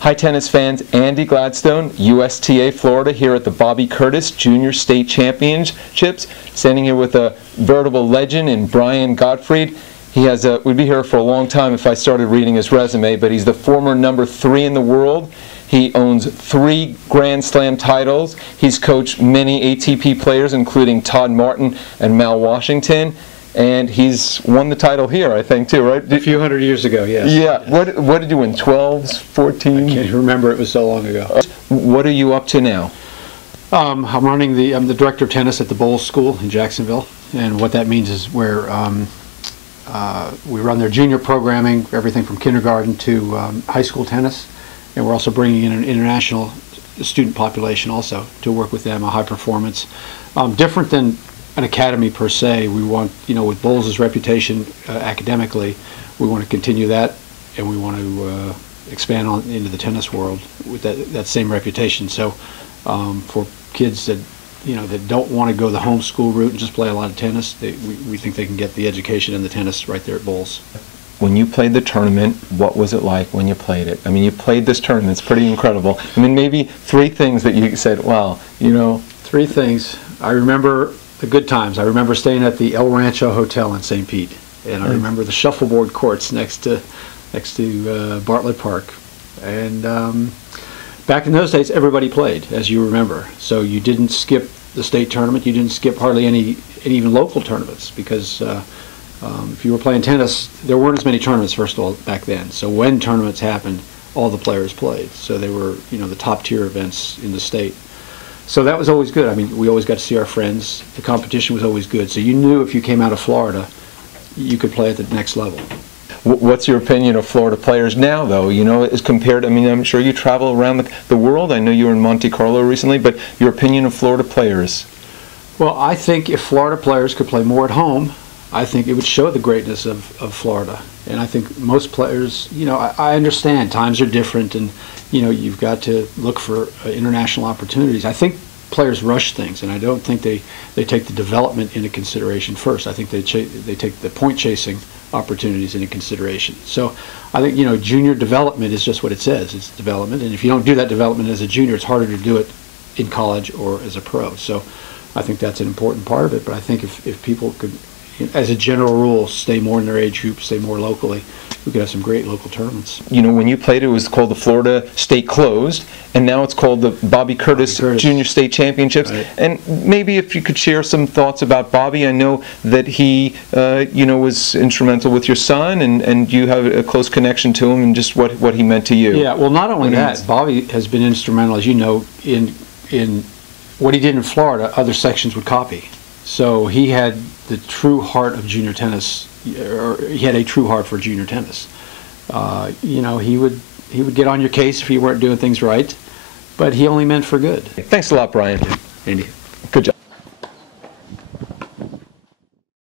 Hi tennis fans, Andy Gladstone, USTA Florida, here at the Bobby Curtis Junior State Championships, standing here with a veritable legend in Brian Gottfried. We'd be here for a long time if I started reading his resume, but he's the former #3 in the world. He owns 3 Grand Slam titles. He's coached many ATP players, including Todd Martin and Mal Washington. And he's won the title here, I think, too, right? A few hundred years ago, yes. Yeah. What did you win, 12s, 14? I can't remember, it was so long ago. What are you up to now? I'm the director of tennis at the Bolles School in Jacksonville. And what that means is we run their junior programming, everything from kindergarten to high school tennis. And we're also bringing in an international student population also to work with them, a high performance. Different than an academy per se. We want, with Bolles' reputation academically, we want to continue that, and we want to expand on into the tennis world with that same reputation. So for kids that that don't want to go the homeschool route and just play a lot of tennis, we think they can get the education and the tennis right there at Bolles. When you played the tournament, what was it like when you played it? I mean, you played this tournament, it's pretty incredible. I mean, maybe 3 things that you said, wow, 3 things. I remember the good times. I remember staying at the El Rancho Hotel in St. Pete, and I remember the shuffleboard courts next to Bartlett Park. And back in those days, everybody played, as you remember. So you didn't skip the state tournament. You didn't skip hardly any even local tournaments, because if you were playing tennis, there weren't as many tournaments, first of all, back then. So when tournaments happened, all the players played. So they were, the top tier events in the state. So that was always good. I mean, we always got to see our friends. The competition was always good. So you knew if you came out of Florida, you could play at the next level. What's your opinion of Florida players now, though? As compared, I mean, I'm sure you travel around the world. I know you were in Monte Carlo recently, but your opinion of Florida players? Well, I think if Florida players could play more at home, I think it would show the greatness of Florida. And I think most players, I understand times are different, and you've got to look for international opportunities. I think players rush things, and I don't think they take the development into consideration first. I think they take the point chasing opportunities into consideration. So I think junior development is just what it says. It's development, and if you don't do that development as a junior, it's harder to do it in college or as a pro. So I think that's an important part of it. But I think if people could, as a general rule, stay more in their age group, stay more locally, we could have some great local tournaments. When you played, it was called the Florida State Closed, and now it's called the Bobby Curtis Junior State Championships. Right. And maybe if you could share some thoughts about Bobby. I know that he, was instrumental with your son, and you have a close connection to him, and just what he meant to you. Yeah, well, not only that, Bobby has been instrumental, as you know, in what he did in Florida, other sections would copy. So he had the true heart of junior tennis, or he had a true heart for junior tennis. He would get on your case if you weren't doing things right, but he only meant for good. Thanks a lot, Brian. Andy. Good job.